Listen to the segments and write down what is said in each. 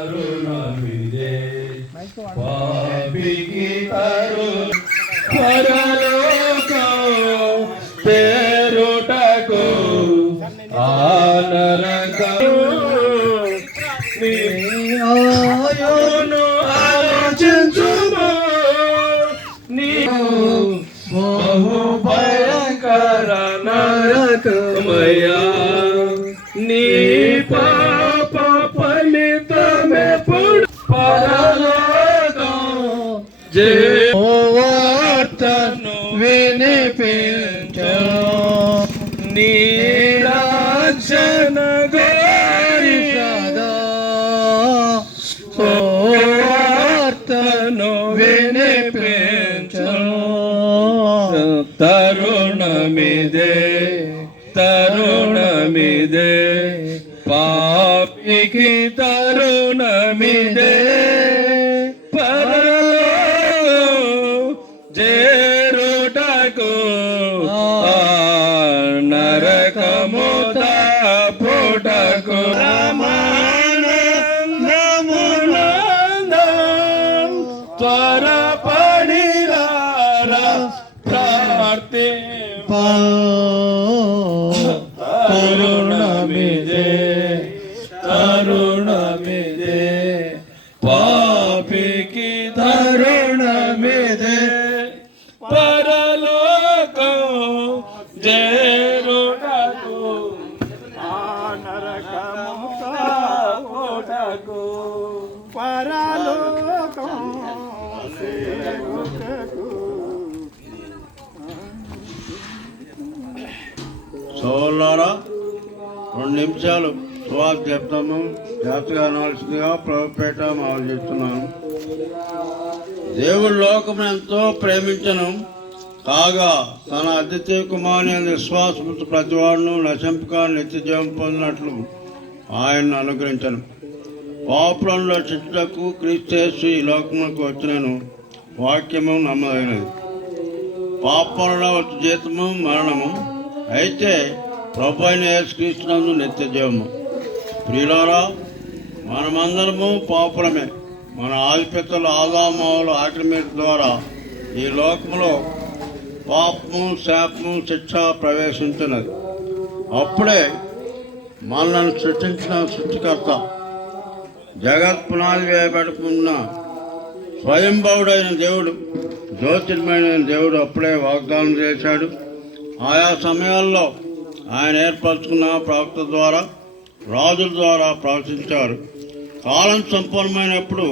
తరుణమిదే పాపికి పరలోకం చేరుటకు ఆనరకమును ఆలోచించుము బహు భయంకర నరకమయ్యా నీ పాప ఫలితమెప్పుడు పరలోకం వార్తను వినిపించు నీ రక్షణ గోరి సదా వార్తను వినిపించు తరుణమిదే తరుణమిదే పాపికి తరుణమిదే చేరుటకు నరకము తప్పుటకు రమానందమునందం త్వరపడిరారా ప్రార్థి తరుణమిదే తరుణమిదే పాపికి తరుణమిదే పరలోకం చేరుటకు నరకము తప్పుటకు పరలోకం చేరుటకు. సోదరులారా 2 నిమిషాలు సువార్త చెప్తాము. జాగ్రత్తగా అనాల్సిందిగా ప్రభుపేట మనం చెప్తున్నాను. దేవుడు లోకం ఎంతో ప్రేమించను కాగా తన అద్వితీయ కుమారుని విశ్వాసముతో ప్రతివాడును నశింపక నిత్య జీవం పొందినట్లు ఆయన్ను అనుగ్రహించను. పాపులను రక్షించుటకు క్రీస్తు యేసు ఈ లోకములకు వచ్చినను వాక్యము నమ్మదగినది. పాపముల జీతము మరణము, అయితే ప్రభు అయిన యేసుక్రీస్తునందు నిత్య జీవము. ప్రియులారా, మనమందరము పాపులమే. మన ఆధిపత్యుల ఆదామవుల ఆక్రమణ ద్వారా ఈ లోకంలో పాపము శాపము శిక్ష ప్రవేశించినది. అప్పుడే మనల్ని సృష్టించిన సృష్టికర్త జగత్ పునాది వేయబడుకున్న స్వయంభవుడైన దేవుడు, జ్యోతిర్మైన దేవుడు అప్పుడే వాగ్దానం చేశాడు. ఆయా సమయాల్లో ఆయన ఏర్పరచుకున్న ప్రవక్త ద్వారా రాజుల ద్వారా ప్రవచించారు. కాలం సంపూర్ణమైనప్పుడు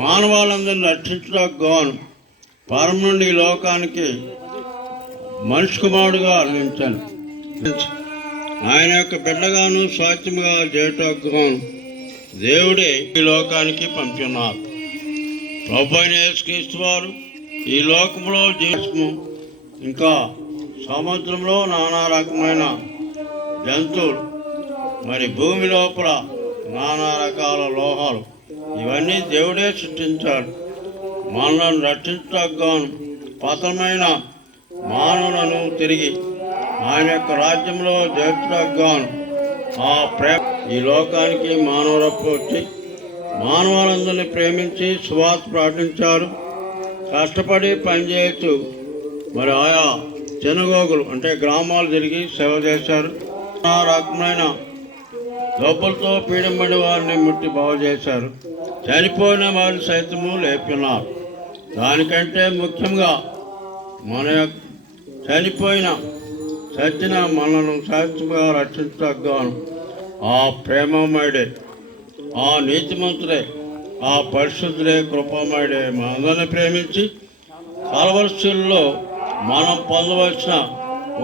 మానవాళందరినీ రక్షించడానికి గాను పరం నుండి ఈ లోకానికి మనిషి కుమారుడుగా అందించాను. ఆయన యొక్క బిడ్డగాను స్వాస్థ్యముగా చేయటానికి గాను దేవుడే ఈ లోకానికి పంపున్నారు. ప్రభు అయిన యేసుక్రీస్తు వారు ఈ లోకంలో జీవము, ఇంకా సముద్రంలో నానా రకమైన జంతువులు, మరి భూమి లోపల నానా రకాల లోహాలు, ఇవన్నీ దేవుడే సృష్టించాడు. మనలను రక్షించడానికి గాను పతనమైన మానవులను తిరిగి ఆయన యొక్క రాజ్యంలో చేర్చడానికి గాను ఆ ప్రేమ ఈ లోకానికి మానవులకు వచ్చి మానవులందరినీ ప్రేమించి సువార్త ప్రకటించారు. కష్టపడి పనిచేయచ్చు. మరి ఆయా జనగోగులు అంటే గ్రామాలు తిరిగి సేవ చేశారు. ఆ రకమైన జబ్బులతో పీడింపడి వారిని ముట్టి బాగు చేశారు. చనిపోయిన వారిని సైతము లేపున్నారు. దానికంటే ముఖ్యంగా మన చచ్చిన మనను శాశ్వతంగా రక్షించగాను ఆ ప్రేమమయుడే, ఆ నీతిమంతుడే, ఆ పరిశుద్ధుడే, కృపమయుడే మనందరినీ ప్రేమించి కలవరశుల్లో మనం పొందవలసిన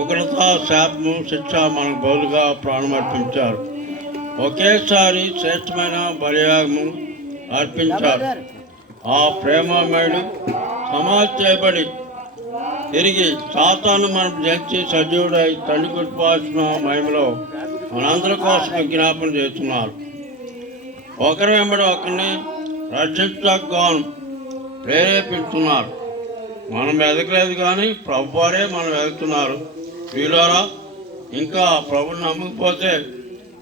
ఉగ్రత, శాపము, శిక్ష మనకు బదులుగా ప్రాణమర్పించారు. ఒకేసారి శ్రేష్టమైన బలియాగము అర్పించారు. ఆ ప్రేమమయుడు సమాధి చేయబడి తిరిగి సాతాను మనం జయించి సజీవుడై తండ్రి కుటుంబాసిన మహిమలో మనందరి కోసం విజ్ఞాపన చేస్తున్నారు. ఒకరి వెంబడి ఒకరిని రక్షించడానికి గాను ప్రేరేపిస్తున్నారు. మనం ఎదగలేదు కానీ ప్రభు వారే మనం ఎదుగుతున్నారు. వీళ్ళారా ఇంకా ప్రభుని నమ్మకపోతే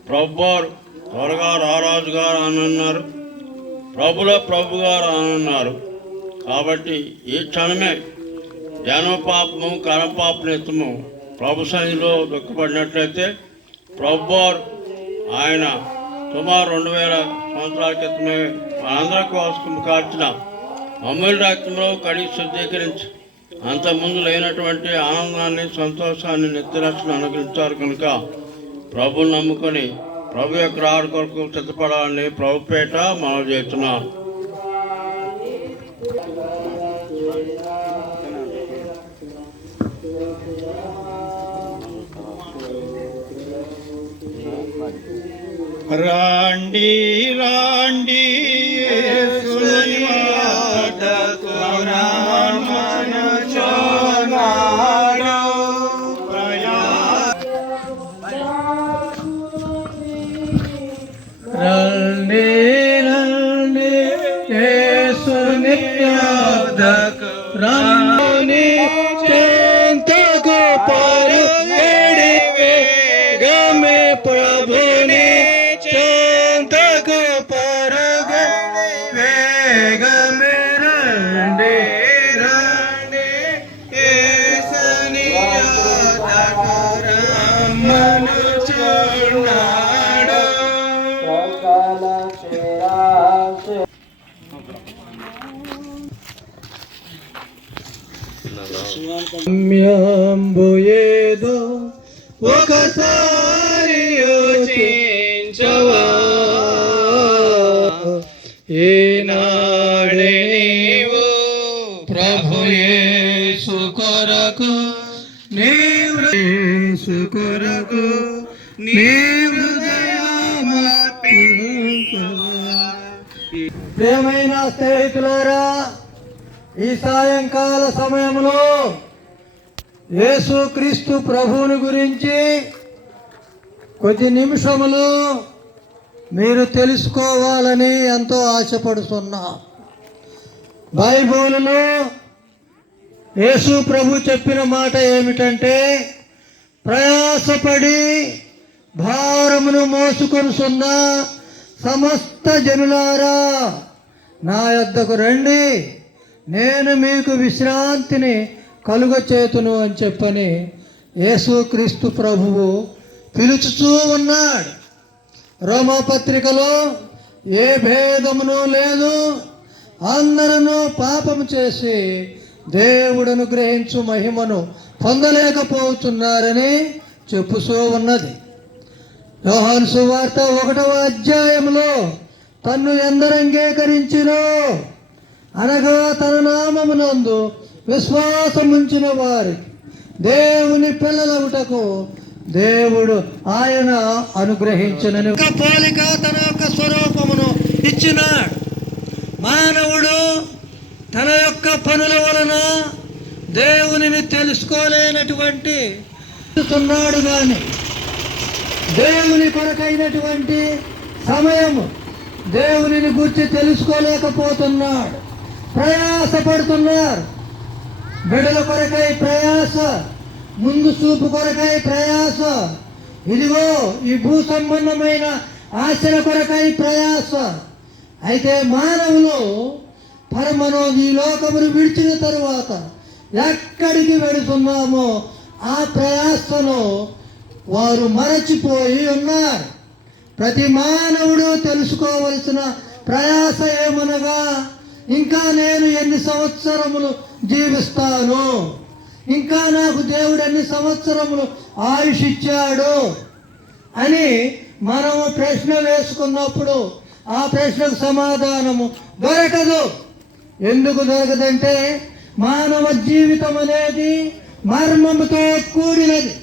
ప్రభు వారు త్వరగా రారాజు గారు అని అన్నారు. ప్రభుల ప్రభుగా రానున్నారు. కాబట్టి ఈ క్షణమే జనపాపము కరపాప నిత్యము ప్రభు సన్నిధిలో దుఃఖపడినట్లయితే ప్రభువారు ఆయన సుమారు 2000 సంవత్సరాల క్రితమే మనందరి కోసం కార్చిన అమూల్య రక్తంలో కడిగి శుద్ధీకరించి అంతకుముందు లేనటువంటి ఆనందాన్ని సంతోషాన్ని నిత్యరక్షణ అనుగ్రహించారు. కనుక ప్రభుని నమ్ముకొని ప్రభు యొక్క రాడు కొరకు సిద్ధపడాలని ప్రభుపేట మనవి చేస్తున్నాను. రాండి రాండి యేసుని వద్దకు రమ్మనుచున్నాడు. రండి రండి యేసుని వద్దకు రమ్మని చెంతకు పరుగెడి వేగమే ప్రభుని చెంతకు పరుగెడి వేగమే రండి రండి యేసుని వద్దకు రమ్మనుచున్నాడు. గమ్యంబుయేదో ఒకసారి యోచించవా, ఈనాడే నీవు ప్రభు యేసు కొరకు యేసు కొరకు నీ హృదయమర్పించవా. ప్రియమైన స్నేహితులారా, ఈ సాయంకాల సమయంలో యేసుక్రీస్తు ప్రభువుని గురించి కొద్ది నిమిషములు మీరు తెలుసుకోవాలని ఎంతో ఆశపడుతున్నా. బైబిలులో యేసు ప్రభు చెప్పిన మాట ఏమిటంటే, ప్రయాసపడి భారమును మోసుకొనుచున్న సమస్త జనులారా నా యొద్దకు రండి, నేను మీకు విశ్రాంతిని కలుగచేతును అని చెప్పని యేసుక్రీస్తు ప్రభువు పిలుచుతూ ఉన్నాడు. రోమపత్రికలో ఏ భేదమును లేదు, అందరూ పాపము చేసి దేవుడు అనుగ్రహించు మహిమను పొందలేకపోతున్నారని చెప్పుతూ ఉన్నది. యోహాను సువార్త 1వ అధ్యాయంలో తన్ను ఎందరు అంగీకరించినో అనగా తన నామమునందు విశ్వాసముంచిన వారికి దేవుని పిల్లలవుటకు దేవుడు ఆయన అనుగ్రహించునని ఒక పోలిక తన యొక్క స్వరూపమును ఇచ్చినాడు. మానవుడు తన యొక్క పనుల వలన దేవునిని తెలుసుకోలేనటువంటి ఉన్నాడు, కానీ దేవుని కొరకైనటువంటి సమయము దేవునిని గురించి తెలుసుకోలేకపోతున్నాడు. ప్రయాసపడుతున్నారు. బిడ్డల కొరకై ప్రయాస, ముందు చూపు కొరకై ప్రయాస, ఇదిగో ఈ భూ సంబంధమైన ఆశల కొరకై ప్రయాస. అయితే మానవులు ఈ లోకమును విడిచిన తరువాత ఎక్కడికి వెళుతున్నామో ఆ ప్రయాసను వారు మరచిపోయి ఉన్నారు. ప్రతి మానవుడు తెలుసుకోవలసిన ప్రయాస ఏమనగా, ఇంకా నేను ఎన్ని సంవత్సరములు జీవిస్తాను, ఇంకా నాకు దేవుడు ఎన్ని సంవత్సరములు ఆయుష్ ఇచ్చాడు అని మనము ప్రశ్న వేసుకున్నప్పుడు ఆ ప్రశ్నకు సమాధానము దొరకదు. ఎందుకు దొరకదంటే, మానవ జీవితం అనేది మర్మముతో కూడినది.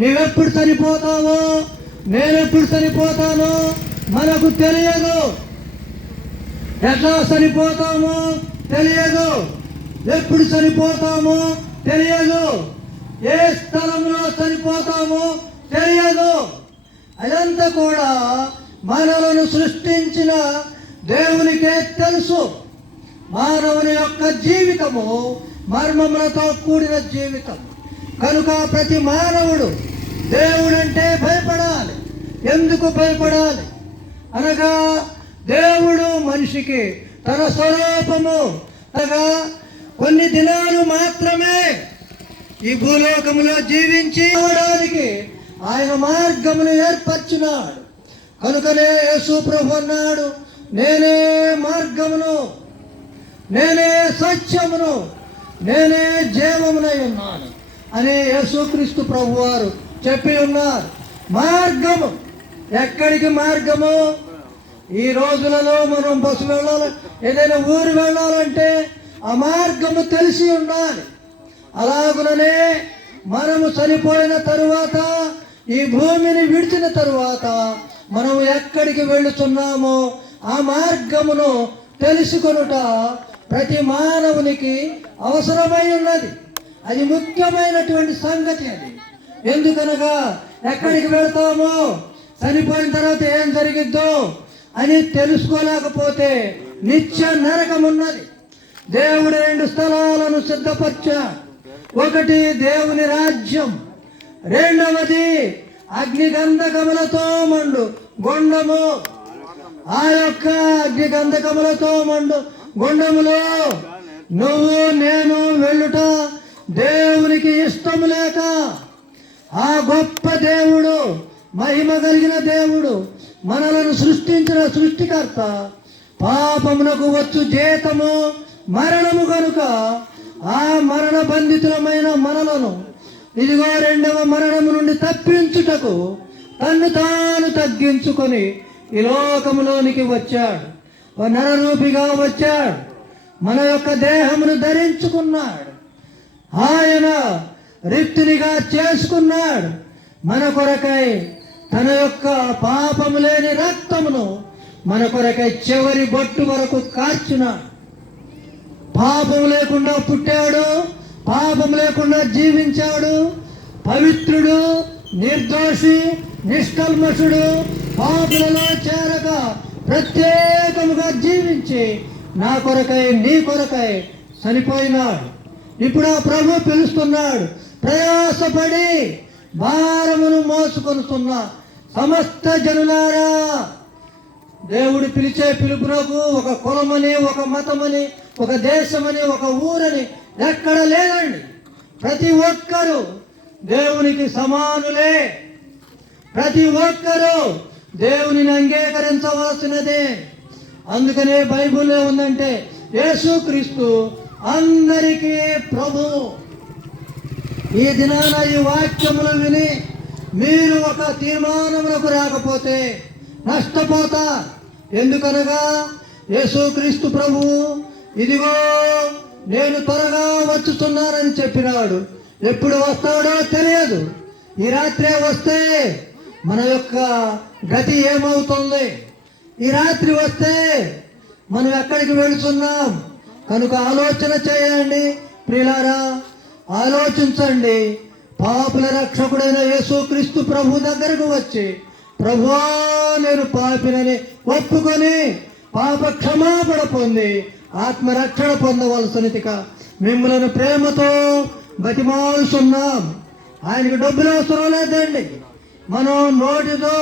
నీవెప్పుడు చనిపోతావో, నేనెప్పుడు చనిపోతానో మనకు తెలియదు. ఎట్లా చనిపోతామో తెలియదు, ఎప్పుడు చనిపోతామో తెలియదు, ఏ స్థలంలో చనిపోతామో తెలియదు. అదంతా కూడా మనలను సృష్టించిన దేవునికే తెలుసు. మానవుని యొక్క జీవితము మర్మములతో కూడిన జీవితం కనుక ప్రతి మానవుడు దేవుడంటే భయపడాలి. ఎందుకు భయపడాలి అనగా, దేవుడు మనిషికి తన స్వరూపము అనగా కొన్ని దినాలు మాత్రమే ఈ భూలోకములో జీవించి అవడానికి ఆయన మార్గమును ఏర్పరిచినాడు. కనుకనే యేసు ప్రభు అన్నాడు, నేనే మార్గమును, నేనే సత్యమును, నేనే జీవమునై ఉన్నాను అని యేసుక్రీస్తు ప్రభు వారు చెప్పి ఉన్నారు. మార్గము, ఎక్కడికి మార్గము? ఈ రోజులలో మనం బస్సు వెళ్ళాలి, ఏదైనా ఊరు వెళ్ళాలంటే ఆ మార్గము తెలిసి ఉండాలి. అలాగుననే మనము చనిపోయిన తరువాత, ఈ భూమిని విడిచిన తరువాత మనం ఎక్కడికి వెళుతున్నామో ఆ మార్గమును తెలుసుకొనుట ప్రతి మానవునికి అవసరమై ఉన్నది. అది ముఖ్యమైనటువంటి సంగతి. అది ఎందుకనగా ఎక్కడికి వెళ్తామో, చనిపోయిన తర్వాత ఏం జరిగిద్దో అని తెలుసుకోలేకపోతే నిత్య నరకం ఉన్నది. దేవుడు 2 స్థలాలను సిద్ధపరిచాడు. ఒకటి దేవుని రాజ్యం, రెండవది అగ్నిగంధకములతో మండు గుండము. ఆ యొక్క అగ్నిగంధకములతో మండు గుండములో నువ్వు నేను వెళ్ళుట దేవునికి ఇష్టము లేక, ఆ గొప్ప దేవుడు, మహిమ కలిగిన దేవుడు, మనలను సృష్టించిన సృష్టికర్త, పాపమునకు వచ్చు జీతము మరణము కనుక ఆ మరణ బంధితులమైన మనలను ఇదిగో 2వ మరణము నుండి తప్పించుటకు తన్ను తాను తగ్గించుకొని ఈ లోకములోనికి వచ్చాడు. ఓ నరరూపిగా వచ్చాడు. మన యొక్క దేహమును ధరించుకున్నాడు. ఆయన రిక్తునిగా చేసుకున్నాడు. మన కొరకై తన యొక్క పాపము లేని రక్తమును మన కొరకై చివరి బొట్టు వరకు కార్చినాడు. పాపం లేకుండా పుట్టాడు, పాపం లేకుండా జీవించాడు. పవిత్రుడు, నిర్దోషి, నిష్కల్మషుడు, పాపులలో చేరక ప్రత్యేకముగా జీవించి నా కొరకై నీ కొరకై చనిపోయినాడు. ఇప్పుడు ఆ ప్రభు పిలుస్తున్నాడు, ప్రయాసపడి భారమును మోసుకొనుతున్న సమస్త జనులారా. దేవుడు పిలిచే పిలుపునకు ఒక కులమని, ఒక మతమని, ఒక దేశమని, ఒక ఊరని ఎక్కడ లేదండి. ప్రతి ఒక్కరూ దేవునికి సమానులే. ప్రతి ఒక్కరూ దేవునిని అంగీకరించవలసినదే. అందుకనే బైబిల్లో ఉందంటే యేసుక్రీస్తు అందరికీ ప్రభు. ఈ దినాన ఈ వాక్యములు విని మీరు ఒక తీర్మానములకు రాకపోతే నష్టపోతా. ఎందుకనగా యేసుక్రీస్తు ప్రభు ఇదిగో నేను త్వరగా వచ్చుతున్నానని చెప్పినాడు. ఎప్పుడు వస్తాడో తెలియదు. ఈ రాత్రే వస్తే మన యొక్క గతి ఏమవుతుంది? ఈ రాత్రి వస్తే మనం ఎక్కడికి వెళుతున్నాం? కనుక ఆలోచన చేయండి ప్రియులారా, ఆలోచించండి. పాపుల రక్షకుడైన యేసుక్రీస్తు ప్రభు దగ్గరకు వచ్చి, ప్రభువా నేను పాపినని ఒప్పుకొని పాప క్షమాపణ పొంది ఆత్మరక్షణ పొందవలసినదిగా మిమ్మల్ని ప్రేమతో బతిమాలుస్తున్నాం. ఆయనకు డబ్బులు అవసరం లేదండి. మనం నోటితో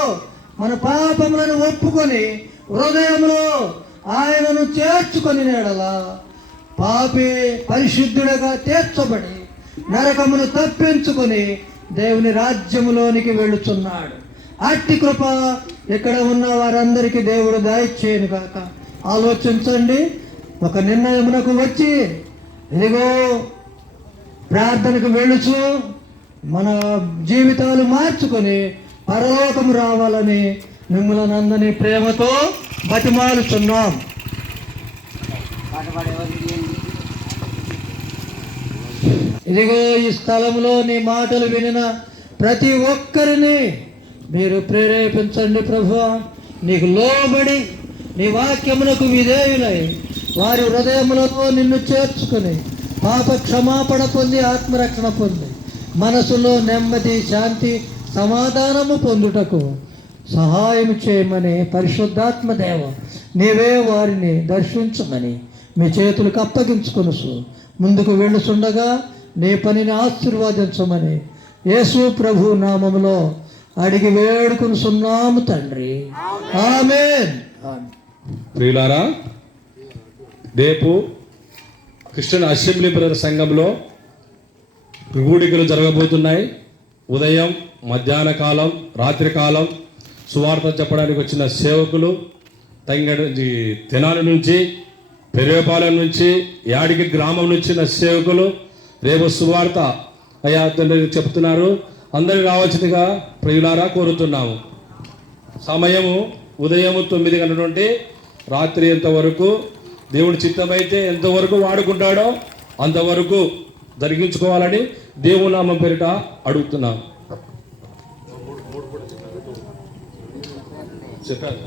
మన పాపములను ఒప్పుకొని హృదయంలో ఆయనను చేర్చుకొని నేడలా పాపి పరిశుద్ధుడిగా తీర్చబడి నరకమును తప్పించుకొని దేవుని రాజ్యములోనికి వెళ్ళుచున్నాడు. అట్టి కృప ఇక్కడ ఉన్న వారందరికీ దేవుడు దయచేయను కాక. ఆలోచించండి. ఒక నిర్ణయమునకు వచ్చి ఇదిగో ప్రార్థనకు వెళ్ళుచు మన జీవితాలు మార్చుకొని పరలోకము రావాలని మిమ్మల్ని అందరినీ ప్రేమతో బతిమాలుచున్నాం. ఇదిగో ఈ స్థలంలో నీ మాటలు వినిన ప్రతి ఒక్కరిని మీరు ప్రేరేపించండి ప్రభువా. నీకు లోబడి నీ వాక్యమునకు విధేయులై వారి హృదయములలో నిన్ను చేర్చుకుని పాప క్షమాపణ పొంది ఆత్మరక్షణ పొంది మనసులో నెమ్మది, శాంతి, సమాధానము పొందుటకు సహాయం చేయమని పరిశుద్ధాత్మ దేవ నీవే వారిని దర్శించమని మీ చేతులకు అప్పగించుకొనుసు ముందుకు వెళ్ళుచుండగా నీ పనిని ఆశీర్వదించమని యేసు ప్రభు నామములో అడిగి వేడుకొనుచున్నాము తండ్రి. ఆమేన్. ప్రియులారా, రేపు క్రిస్టియన్ అసెంబ్లీ బ్రదర్ సంఘంలో కూడికలు జరగబోతున్నాయి. ఉదయం, మధ్యాహ్న కాలం, రాత్రి కాలం సువార్త చెప్పడానికి వచ్చిన సేవకులు తెనాలి నుంచి, పెరేపాలెం నుంచి, యాడికి గ్రామం నుంచి సేవకులు రేపు సువార్త అయ్యా తండ్రి చెప్తున్నారు. అందరూ రావాల్సిందిగా ప్రియులారా కోరుతున్నాము. సమయము ఉదయం 9 గంటల నుండి రాత్రి ఎంతవరకు దేవుడి చిత్తమైతే ఎంతవరకు వాడుకుంటాడో అంతవరకు జరిగించుకోవాలని దేవుని నామం పేరిట అడుగుతున్నాం. చెప్పాను.